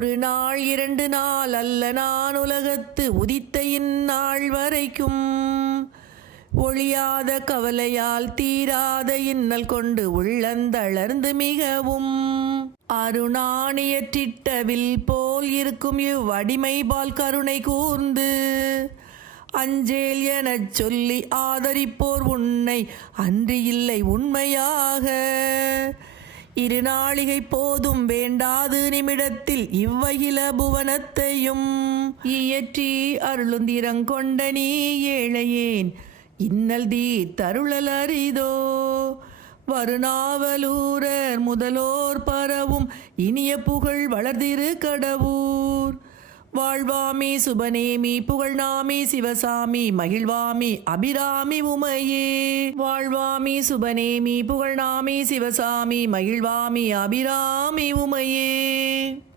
ஒரு நாள் இரண்டு நாள் அல்ல நான் உலகத்து உதித்த இந்நாள் வரைக்கும். ஒழியாத கவலையால் தீராத இன்னல் கொண்டு உள்ளந்தளர்ந்து மிகவும். அருணாணியற்றிட்டவில் போல் இருக்கும் இவ்வடிமை பால் கருணை கூர்ந்து. அஞ்சேல் எனச் சொல்லி ஆதரிப்போர் உன்னை அன்றியில்லை இல்லை உண்மையாக. இரு நாளிகை போதும் வேண்டாது நிமிடத்தில் இவ்வகில புவனத்தையும். இயற்றி அருளுந்திரங்கொண்ட நீ ஏழையேன். இன்னல் தீ தருளல் அரிதோ. வருநாவலூரர் முதலோர் பரவும் இனிய புகழ் வளர்திரு கடவுர். வாழ்வாமி சுபநேமி புகழ்நாமி சிவசாமி மகிழ்வாமி அபிராமி உமையே. வாழ்வாமி சுபநேமி புகழ்நாமி சிவசாமி மகிழ்வாமி அபிராமி உமையே.